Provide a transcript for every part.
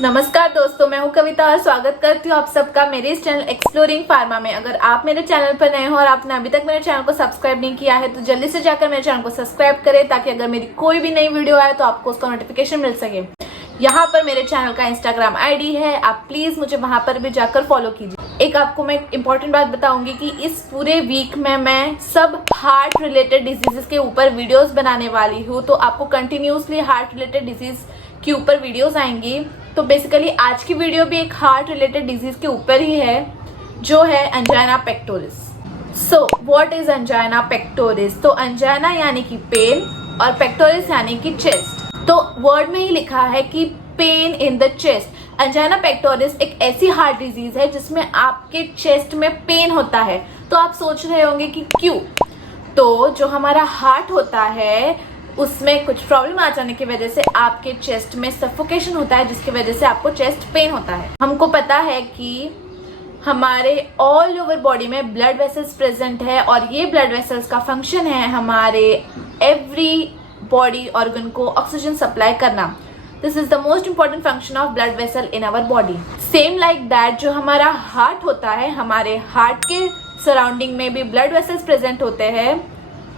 नमस्कार दोस्तों, मैं हूं कविता और स्वागत करती हूं आप सबका मेरे इस चैनल एक्सप्लोरिंग फार्मा में। अगर आप मेरे चैनल पर नए हो और आपने अभी तक मेरे चैनल को सब्सक्राइब नहीं किया है तो जल्दी से जाकर मेरे चैनल को सब्सक्राइब करें ताकि अगर मेरी कोई भी नई वीडियो आए तो आपको उसका नोटिफिकेशन मिल सके। यहाँ पर मेरे चैनल का इंस्टाग्राम आईडी है, आप प्लीज मुझे वहां पर भी जाकर फॉलो कीजिए। एक आपको मैं इंपॉर्टेंट बात बताऊंगी कि इस पूरे वीक में मैं सब हार्ट रिलेटेड डिजीजेस के ऊपर वीडियोस बनाने वाली हूँ, तो आपको कंटिन्यूसली हार्ट रिलेटेड डिजीज के ऊपर वीडियोस आएंगी। तो बेसिकली आज की वीडियो भी एक हार्ट रिलेटेड डिजीज के ऊपर ही है, जो है angina pectoris. So what is angina pectoris? तो एंजाइना यानी कि पेन और पेक्टोरिस यानी कि चेस्ट। तो वर्ड में ही लिखा है कि pain in the chest. Angina pectoris एक ऐसी हार्ट डिजीज है जिसमें आपके चेस्ट में पेन होता है। तो आप सोच रहे होंगे कि क्यों? तो जो हमारा हार्ट होता है उसमें कुछ प्रॉब्लम आ जाने की वजह से आपके चेस्ट में सफोकेशन होता है, जिसकी वजह से आपको चेस्ट पेन होता है। हमको पता है कि हमारे ऑल ओवर बॉडी में ब्लड वेसल्स प्रेजेंट है और ये ब्लड वेसल्स का फंक्शन है हमारे एवरी बॉडी ऑर्गन को ऑक्सीजन सप्लाई करना। This is the most important function of blood vessel in our body. Same like that जो हमारा हार्ट होता है, हमारे हार्ट के सराउंडिंग में भी ब्लड वेसल्स प्रेजेंट होते हैं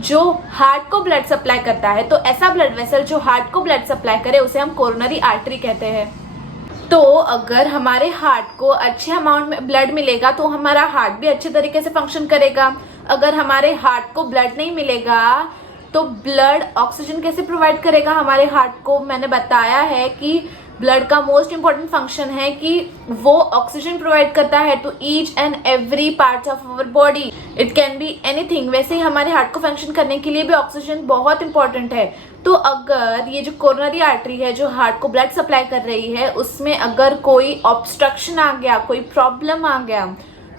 जो हार्ट को ब्लड सप्लाई करता है। तो ऐसा ब्लड वेसल जो हार्ट को ब्लड सप्लाई करे उसे हम कोरोनरी आर्टरी कहते हैं। तो अगर हमारे हार्ट को अच्छे अमाउंट में ब्लड मिलेगा तो हमारा हार्ट भी अच्छे तरीके से फंक्शन करेगा। अगर हमारे हार्ट को ब्लड नहीं मिलेगा तो ब्लड ऑक्सीजन कैसे प्रोवाइड करेगा हमारे हार्ट को? मैंने बताया है कि ब्लड का मोस्ट इंपॉर्टेंट फंक्शन है कि वो ऑक्सीजन प्रोवाइड करता है to each and every part of our body. It can be anything. वैसे ही हमारे हार्ट को फंक्शन करने के लिए भी ऑक्सीजन बहुत इंपॉर्टेंट है। तो अगर ये जो कोरोनरी आर्टरी है जो हार्ट को ब्लड सप्लाई कर रही है, उसमें अगर कोई ऑब्स्ट्रक्शन आ गया, कोई प्रॉब्लम आ गया,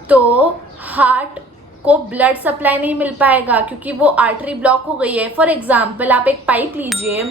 तो हार्ट को ब्लड सप्लाई नहीं मिल पाएगा क्योंकि वो आर्टरी ब्लॉक हो गई है। फॉर एग्जाम्पल आप एक पाइप लीजिए,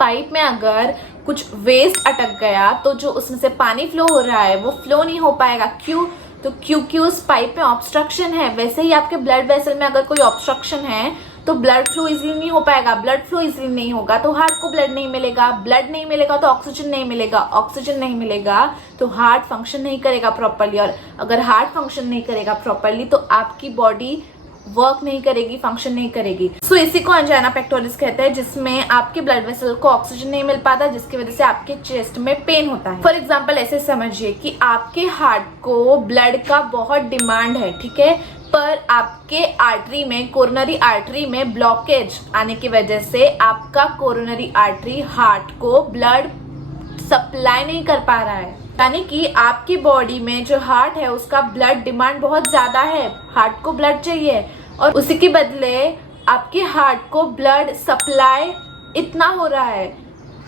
पाइप में अगर कुछ वेस्ट अटक गया तो जो उसमें से पानी फ्लो हो रहा है वो फ्लो नहीं हो पाएगा। क्यों? तो क्योंकि उस पाइप में ऑब्स्ट्रक्शन है। वैसे ही आपके ब्लड वेसल में अगर कोई ऑब्स्ट्रक्शन है तो ब्लड फ्लो इजीली नहीं हो पाएगा। ब्लड फ्लो इजीली नहीं होगा तो हार्ट को ब्लड नहीं मिलेगा। ब्लड नहीं मिलेगा तो ऑक्सीजन नहीं मिलेगा। ऑक्सीजन नहीं मिलेगा तो हार्ट फंक्शन नहीं करेगा प्रॉपर्ली। और अगर हार्ट फंक्शन नहीं करेगा प्रॉपर्ली तो आपकी बॉडी वर्क नहीं करेगी, फंक्शन नहीं करेगी। सो इसी को एंजाइना पेक्टोरिस कहते हैं, जिसमें आपके ब्लड वेसल को ऑक्सीजन नहीं मिल पाता, जिसकी वजह से आपके चेस्ट में पेन होता है। फॉर एग्जांपल ऐसे समझिए कि आपके हार्ट को ब्लड का बहुत डिमांड है, ठीक है, पर आपके आर्टरी में, कोरोनरी आर्टरी में ब्लॉकेज आने की वजह से आपका कोरोनरी आर्टरी हार्ट को ब्लड सप्लाई नहीं कर पा रहा है। यानी कि आपकी बॉडी में जो हार्ट है उसका ब्लड डिमांड बहुत ज्यादा है, हार्ट को ब्लड चाहिए, और उसी के बदले आपके हार्ट को ब्लड सप्लाई इतना हो रहा है।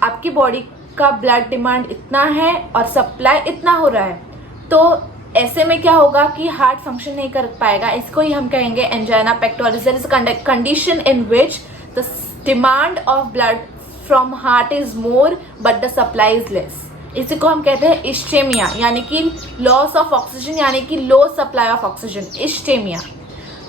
आपकी बॉडी का ब्लड डिमांड इतना है और सप्लाई इतना हो रहा है, तो ऐसे में क्या होगा कि हार्ट फंक्शन नहीं कर पाएगा। इसको ही हम कहेंगे angina pectoris. There is a condition in which the demand of blood from heart is more but the supply is less. इसी को हम कहते हैं इस्चेमिया, यानी कि लॉस ऑफ ऑक्सीजन, यानी कि low supply of oxygen, ischemia.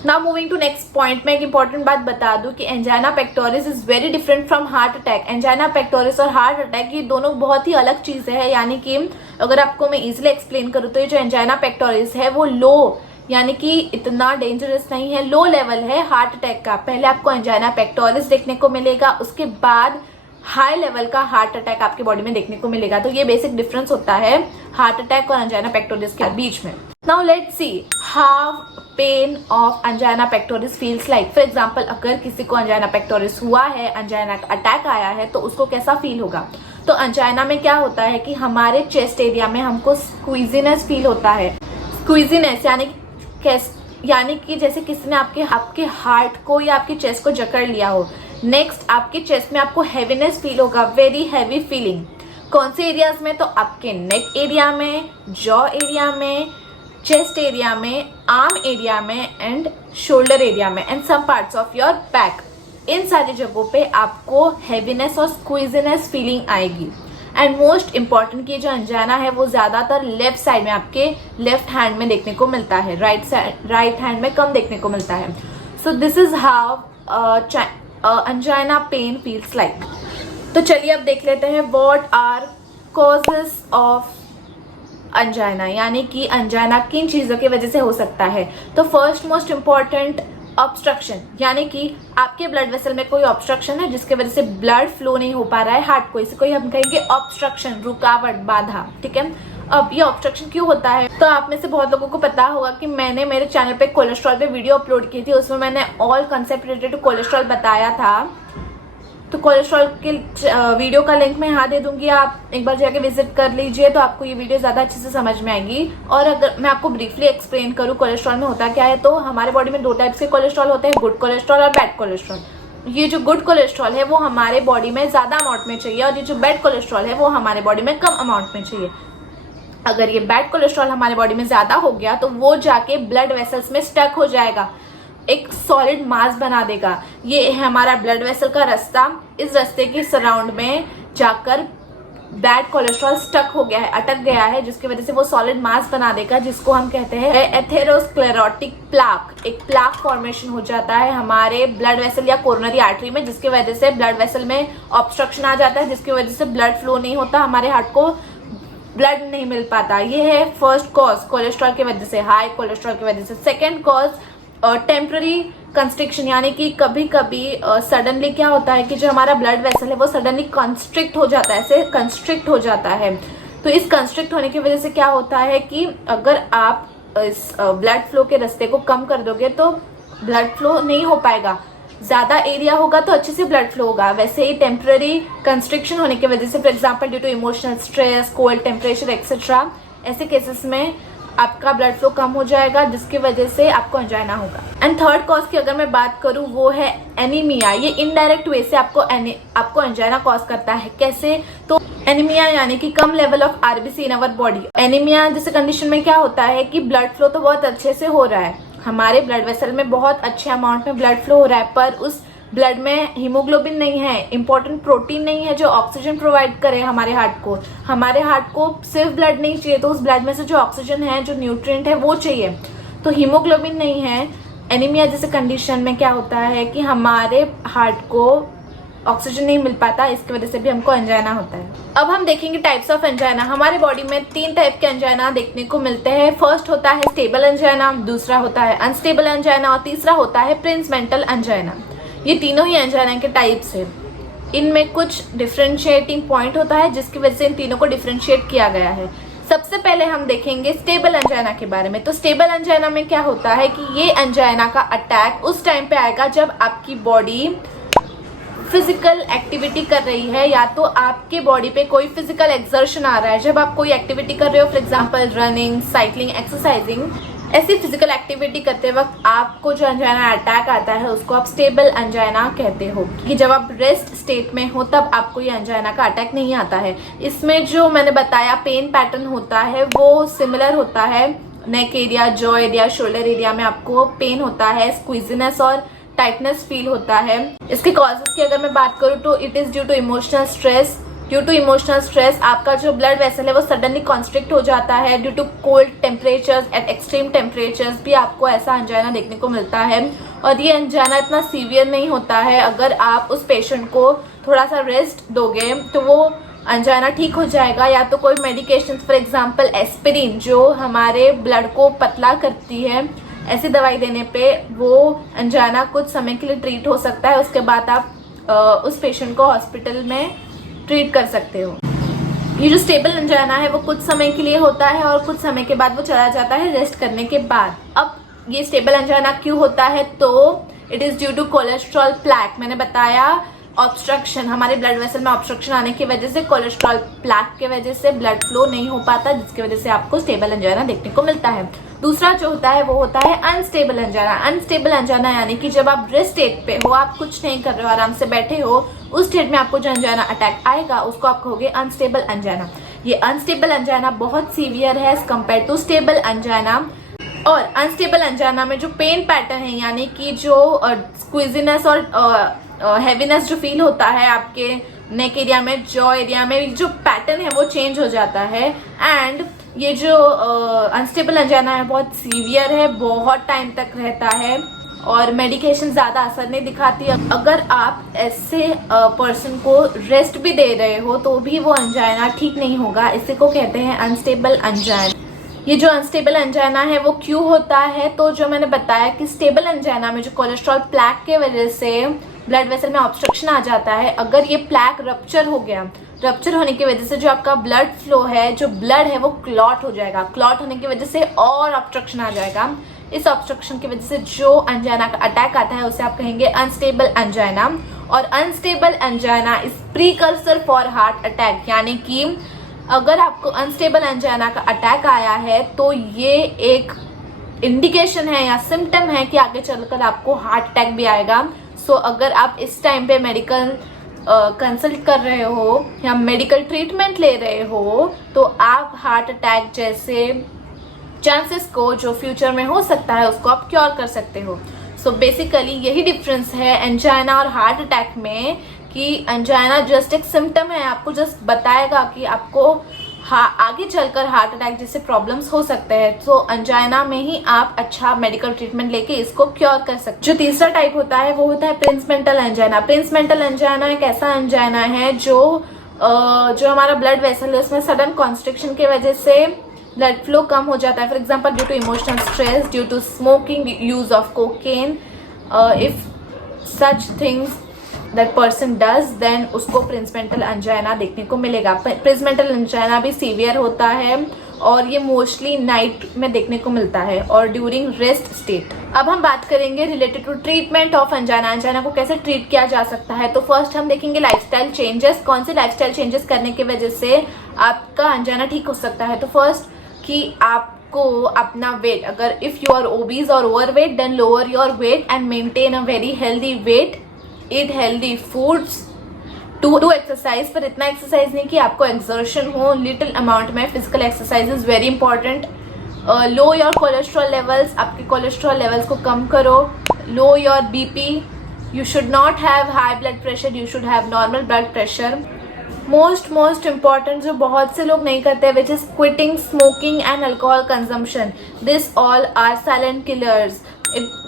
Now moving to next point, मैं एक इंपॉर्टेंट बात बता दूं कि angina pectoris is very different from heart attack. Angina pectoris और हार्ट अटैक ये दोनों बहुत ही अलग चीजें हैं। यानी कि अगर आपको मैं इजिली एक्सप्लेन करूँ तो ये जो एंजाइना पेक्टोरिस है वो लो, यानी कि इतना डेंजरस नहीं है, लो लेवल है हार्ट अटैक का। पहले आपको एंजाइना पेक्टोरिस देखने को मिलेगा, उसके बाद हाई लेवल का हार्ट अटैक आपके बॉडी में देखने को मिलेगा। तो ये बेसिक डिफरेंस होता है हार्ट अटैक और एंजाइना पेक्टोरिस के बीच में। Now let's see how pain of angina pectoris feels like. For example अगर किसी को एंजाइना पेक्टोरिस हुआ है, एंजाइना अटैक आया है, तो उसको कैसा फील होगा? तो एंजाइना में क्या होता है कि हमारे चेस्ट एरिया में हमको स्क्वीजीनेस फील होता है। स्क्वीजीनेस यानी कि जैसे किसी ने आपके हार्ट को या आपके चेस्ट को जकड़ लिया हो। नेक्स्ट आपके चेस्ट में आपको हैवीनेस फील होगा, वेरी हैवी फीलिंग। कौन से एरियाज में? तो आपके नेक एरिया में, जॉ एरिया में, चेस्ट एरिया में, आर्म एरिया में एंड शोल्डर एरिया में and some parts of your back. इन सारी जगहों पे आपको हैवीनेस और स्क्वीजीनेस फीलिंग आएगी। एंड मोस्ट इंपॉर्टेंट कि जो एंजाइना है वो ज्यादातर लेफ्ट साइड में, आपके लेफ्ट हैंड में देखने को मिलता है, राइट हैंड में कम देखने को मिलता है। So this is how angina pain feels like। तो चलिए अब देख लेते हैं what are causes of angina, यानी कि अंजाइना किन चीजों की वजह से हो सकता है। तो फर्स्ट मोस्ट इम्पॉर्टेंट, ऑब्स्ट्रक्शन, यानी कि आपके ब्लड वेसल में कोई ऑब्स्ट्रक्शन है जिसकी वजह से ब्लड फ्लो नहीं हो पा रहा है हार्ट को, इसे कोई हम कहेंगे ऑब्स्ट्रक्शन, रुकावट, बाधा। ठीक है, अब ये ऑब्स्ट्रक्शन क्यों होता है? तो आप में से बहुत लोगों को पता होगा कि मैंने मेरे चैनल पे कोलेस्ट्रॉल पे वीडियो अपलोड की थी, उसमें मैंने all concept related to cholesterol बताया था। तो कोलेस्ट्रॉल के वीडियो का लिंक मैं यहाँ दे दूंगी, आप एक बार जाके विजिट कर लीजिए, तो आपको ये वीडियो ज्यादा अच्छे से समझ में आएगी। और अगर मैं आपको ब्रीफली एक्सप्लेन करूँ कोलेस्ट्रॉल में होता क्या है, तो हमारे बॉडी में 2 टाइप्स के कोलेस्ट्रॉल होते हैं, गुड कोलेस्ट्रॉल और बैड कोलेस्ट्रॉल। ये जो गुड कोलेस्ट्रॉल है वो हमारे बॉडी में ज्यादा अमाउंट में चाहिए, और ये जो बैड कोलेस्ट्रॉल है वो हमारे बॉडी में कम अमाउंट में चाहिए। अगर ये बैड कोलेस्ट्रॉल हमारे बॉडी में ज्यादा हो गया तो वो जाके ब्लड वेसल्स में स्टक हो जाएगा, एक सॉलिड मास बना देगा। ये है हमारा ब्लड वेसल का रास्ता, इस रास्ते के सराउंड में जाकर बैड कोलेस्ट्रॉल स्टक हो गया है, अटक गया है, जिसकी वजह से वो सॉलिड मास बना देगा, जिसको हम कहते हैं एथेरोस्क्लेरोटिक प्लाक। एक प्लाक फॉर्मेशन हो जाता है हमारे ब्लड वेसल या कोरोनरी आर्टरी में, जिसकी वजह से ब्लड वेसल में ऑब्स्ट्रक्शन आ जाता है, जिसकी वजह से ब्लड फ्लो नहीं होता, हमारे हार्ट को ब्लड नहीं मिल पाता। ये है फर्स्ट कॉज, कोलेस्ट्रॉल की वजह से, हाई कोलेस्ट्रॉल की वजह से। सेकेंड कॉज, टेम्पररी कंस्ट्रिक्शन, यानी कि कभी कभी सडनली क्या होता है कि जो हमारा ब्लड वेसल है वो सडनली कंस्ट्रिक्ट हो जाता है, ऐसे कंस्ट्रिक्ट हो जाता है। तो इस कंस्ट्रिक्ट होने की वजह से क्या होता है कि अगर आप इस ब्लड फ्लो के रास्ते को कम कर दोगे तो ब्लड फ्लो नहीं हो पाएगा, ज्यादा एरिया होगा तो अच्छे से ब्लड फ्लो होगा। वैसे ही टेम्पररी कंस्ट्रिक्शन होने की वजह से, for example due to emotional stress, cold temperature et cetera, ऐसे केसेस में आपका ब्लड फ्लो कम हो जाएगा, जिसकी वजह से आपको अंजाइना होगा। एंड थर्ड कॉज की अगर मैं बात करूं वो है एनीमिया। ये इनडायरेक्ट वे से आपको अंजाइना कॉज करता है। कैसे? तो एनीमिया यानी कि कम level of RBC in our body. Anaemia जैसे कंडीशन में क्या होता है कि ब्लड फ्लो तो बहुत अच्छे से हो रहा है, हमारे ब्लड वेसल में बहुत अच्छे अमाउंट में ब्लड फ्लो हो रहा है, पर उस ब्लड में हीमोग्लोबिन नहीं है, इंपॉर्टेंट प्रोटीन नहीं है जो ऑक्सीजन प्रोवाइड करे हमारे हार्ट को। हमारे हार्ट को सिर्फ ब्लड नहीं चाहिए, तो उस ब्लड में से जो ऑक्सीजन है, जो न्यूट्रिएंट है, वो चाहिए। तो हीमोग्लोबिन नहीं है। एनीमिया जैसे कंडीशन में क्या होता है कि हमारे हार्ट को ऑक्सीजन नहीं मिल पाता, इसकी वजह से भी हमको अंजाइना होता है। अब हम देखेंगे टाइप्स ऑफ अंजाइना। हमारे बॉडी में 3 टाइप के अंजाइना देखने को मिलते हैं। फर्स्ट होता है स्टेबल अंजाइना, दूसरा होता है अनस्टेबल अंजाइना, और तीसरा होता है प्रिंसमेंटल अंजाइना। ये तीनों ही अंजाइना के टाइप्स है। इनमें कुछ डिफरेंशिएटिंग पॉइंट होता है जिसकी वजह से इन तीनों को डिफरेंशिएट किया गया है। सबसे पहले हम देखेंगे स्टेबल अंजाइना के बारे में। तो स्टेबल अंजाइना में क्या होता है कि ये अंजाइना का अटैक उस टाइम पे आएगा जब आपकी बॉडी फिजिकल एक्टिविटी कर रही है, या तो आपके बॉडी पे कोई फिजिकल एक्सर्शन आ रहा है। जब आप कोई एक्टिविटी कर रहे हो, for example running, cycling, exercising, ऐसी फिजिकल एक्टिविटी करते वक्त आपको जो अंजाइना अटैक आता है उसको आप स्टेबल अंजाइना कहते हो। कि जब आप रेस्ट स्टेट में हो तब आपको ये अंजाइना का अटैक नहीं आता है। इसमें जो मैंने बताया पेन पैटर्न होता है वो सिमिलर होता है। Neck area, jaw area, shoulder area में आपको पेन होता है, स्क्वीजीनेस और टाइटनेस फील होता है। इसके कॉजेस की अगर मैं बात करूँ तो it is due to emotional stress. Due to emotional stress आपका जो ब्लड वेसल है वो सडनली कॉन्स्ट्रिक्ट हो जाता है। Due to cold temperatures, at extreme temperatures भी आपको ऐसा अंजाइना देखने को मिलता है। और ये अंजाइना इतना सीवियर नहीं होता है, अगर आप उस पेशेंट को थोड़ा सा रेस्ट दोगे तो वो अंजाइना ठीक हो जाएगा। या तो कोई मेडिकेशन, फॉर एग्जाम्पल एस्पिरिन, जो हमारे ब्लड को पतला करती है, ऐसी दवाई देने पे वो अंजाइना कुछ समय के लिए ट्रीट हो सकता है। उसके बाद आप उस पेशेंट को हॉस्पिटल में ट्रीट कर सकते हो। ये जो स्टेबल अंजाइना है वो कुछ समय के लिए होता है और कुछ समय के बाद वो चला जाता है रेस्ट करने के बाद। अब ये स्टेबल अंजाइना क्यों होता है? तो it is due to cholesterol plaque. मैंने बताया ऑब्स्ट्रक्शन, हमारे ब्लड वेसल में ऑब्स्ट्रक्शन आने की वजह से, कोलेस्ट्रॉल प्लैक के वजह से ब्लड फ्लो नहीं हो पाता, जिसकी वजह से आपको स्टेबल अंजाइना देखने को मिलता है। दूसरा जो होता है वो होता है अनस्टेबल अंजाइना। अनस्टेबल अंजाइना यानी कि जब आप रेस्ट स्टेट पे हो, आप कुछ नहीं कर रहे हो, आराम से बैठे हो, उस स्टेट में आपको जो अंजाइना अटैक आएगा उसको आप कहोगे अनस्टेबल अंजाइना। ये अनस्टेबल अंजाइना बहुत सीवियर है as compare to stable angina. और अनस्टेबल अंजाइना में जो पेन पैटर्न है, यानी कि जो स्क्वीजीनेस और हैवीनेस जो फील होता है आपके नेक एरिया में, जॉ एरिया में, जो पैटर्न है वो चेंज हो जाता है। एंड ये जो अनस्टेबल अंजाइना है बहुत सीवियर है, बहुत टाइम तक रहता है और मेडिकेशन ज़्यादा असर नहीं दिखाती। अगर आप ऐसे पर्सन को रेस्ट भी दे रहे हो तो भी वो अंजाइना ठीक नहीं होगा। इसी को कहते हैं अनस्टेबल अंजाइना। ये जो अनस्टेबल अंजाइना है वो क्यों होता है? तो जो मैंने बताया कि स्टेबल अंजाइना में जो कोलेस्ट्रॉल प्लैक के वजह से ब्लड वेसल में ऑब्स्ट्रक्शन आ जाता है, अगर ये प्लैक रप्चर हो गया, रप्चर होने की वजह से जो आपका ब्लड फ्लो है, जो ब्लड है वो क्लॉट हो जाएगा। क्लॉट होने की वजह से और ऑब्स्ट्रक्शन आ जाएगा। इस ऑब्स्ट्रक्शन की वजह से जो अंजाइना का अटैक आता है उसे आप कहेंगे अनस्टेबल अंजाइना। और unstable angina is precursor for heart attack, यानी कि अगर आपको अनस्टेबल अंजाइना का अटैक आया है तो ये एक इंडिकेशन है या सिम्टम है कि आगे चलकर आपको हार्ट अटैक भी आएगा। सो अगर आप इस टाइम पे मेडिकल कंसल्ट कर रहे हो या मेडिकल ट्रीटमेंट ले रहे हो तो आप हार्ट अटैक जैसे चांसेस को जो फ्यूचर में हो सकता है उसको आप क्योर कर सकते हो। सो बेसिकली यही डिफरेंस है एंजाइना और हार्ट अटैक में कि एंजाइना जस्ट एक सिम्टम है, आपको जस्ट बताएगा कि आपको आगे चलकर हार्ट अटैक जैसे प्रॉब्लम्स हो सकते हैं। तो अंजाइना में ही आप अच्छा मेडिकल ट्रीटमेंट लेके इसको क्योर कर सकते हैं। जो तीसरा टाइप होता है वो होता है प्रिंसमेंटल अंजाइना। प्रिंसमेंटल अंजाइना एक ऐसा अंजाइना है जो हमारा ब्लड वेसल है उसमें सडन कॉन्स्ट्रिक्शन की वजह से ब्लड फ्लो कम हो जाता है। For example due to emotional stress, due to smoking, use of cocaine, if such things that person does, then उसको प्रिंसमेंटल अंजाइना देखने को मिलेगा। प्रिंसमेंटल अंजाइना भी सीवियर होता है और ये मोस्टली नाइट में देखने को मिलता है और ड्यूरिंग रेस्ट स्टेट। अब हम बात करेंगे related to treatment of angina. Angina को कैसे ट्रीट किया जा सकता है। तो फर्स्ट हम देखेंगे लाइफस्टाइल चेंजेस। कौन से लाइफस्टाइल चेंजेस करने की वजह से आपका अंजाइना ठीक हो सकता है। तो फर्स्ट कि आपको अपना वेट, अगर इफ यू आर ओबीज और overweight then lower your weight and maintain a very healthy weight, eat healthy foods, do exercise, पर इतना एक्सरसाइज नहीं कि आपको एक्सर्शन हो, लिटिल अमाउंट में physical exercise is very important. Low your cholesterol levels, आपके cholesterol levels को कम करो। Low your BP, you should not have high blood pressure, you should have normal blood pressure. Most important जो बहुत से लोग नहीं करते which is quitting smoking and alcohol consumption. This all are silent killers.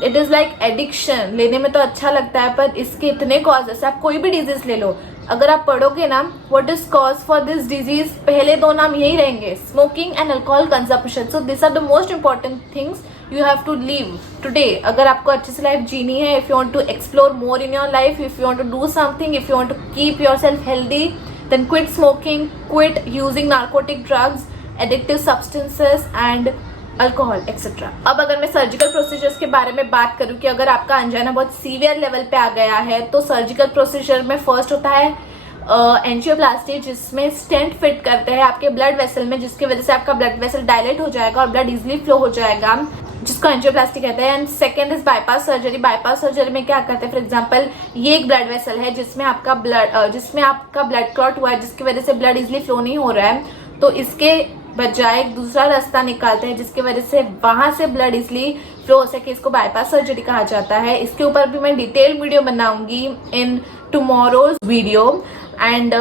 It is like addiction. लेने में तो अच्छा लगता है पर इसके इतने कॉजेस, आप कोई भी डिजीज ले लो, अगर आप पढ़ोगे ना what is cause for this disease, पहले दो नाम यही रहेंगे, smoking and alcohol consumption. So this are the most important things you have to leave today. अगर आपको अच्छे से लाइफ जीनी है, if you want to explore more in your life, if you want to do something, if you want to keep yourself healthy, then quit smoking, quit using narcotic drugs, addictive substances and alcohol etc. अब अगर मैं surgical procedures के बारे में बात करूं कि अगर आपका अंजाइना बहुत सीवियर लेवल पे आ गया है तो सर्जिकल प्रोसीजर में फर्स्ट होता है एंजियोप्लास्टी, जिसमें स्टेंट फिट करते हैं आपके ब्लड वेसल में, जिसकी वजह से आपका ब्लड वेसल डायलेट हो जाएगा और ब्लड इजिली फ्लो हो जाएगा, जिसको एंजियोप्लास्टी कहते हैं। And second is bypass surgery. Bypass surgery में क्या करते हैं, फॉर एग्जांपल ये एक ब्लड वेसल है जिसमें आपका ब्लड क्लॉट हुआ है, जिसकी वजह से ब्लड इजिली फ्लो नहीं हो रहा है, तो इसके बजाय एक दूसरा रास्ता निकालते हैं जिसकी वजह से वहां से ब्लड इजिली फ्लो हो सके। इसको बाईपास सर्जरी कहा जाता है। इसके ऊपर भी मैं डिटेल वीडियो बनाऊंगी इन टुमारोज वीडियो। एंड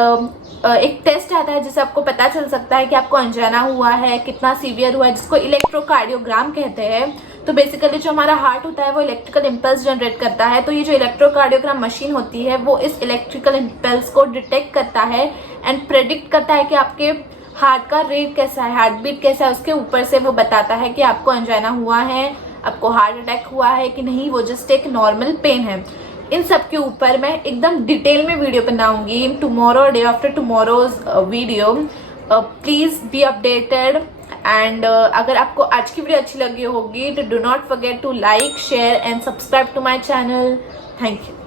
एक टेस्ट आता है जिससे आपको पता चल सकता है कि आपको अंजाइना हुआ है, कितना सीवियर हुआ है, जिसको इलेक्ट्रोकार्डियोग्राम कहते हैं। तो बेसिकली जो हमारा हार्ट होता है वो इलेक्ट्रिकल इम्पल्स जनरेट करता है। तो ये जो इलेक्ट्रोकार्डियोग्राम मशीन होती है वो इस इलेक्ट्रिकल इम्पल्स को डिटेक्ट करता है एंड प्रेडिक्ट करता है कि आपके हार्ट का रेट कैसा है, हार्ट बीट कैसा है। उसके ऊपर से वो बताता है कि आपको अंजाइना हुआ है, आपको हार्ट अटैक हुआ है कि नहीं, वो जस्ट एक नॉर्मल पेन है। इन सब के ऊपर मैं एकदम डिटेल में वीडियो बनाऊंगी tomorrow, day after tomorrow's video. Please be updated. And अगर आपको आज की वीडियो अच्छी लगी होगी तो do not forget to like, share and subscribe to my channel. Thank you.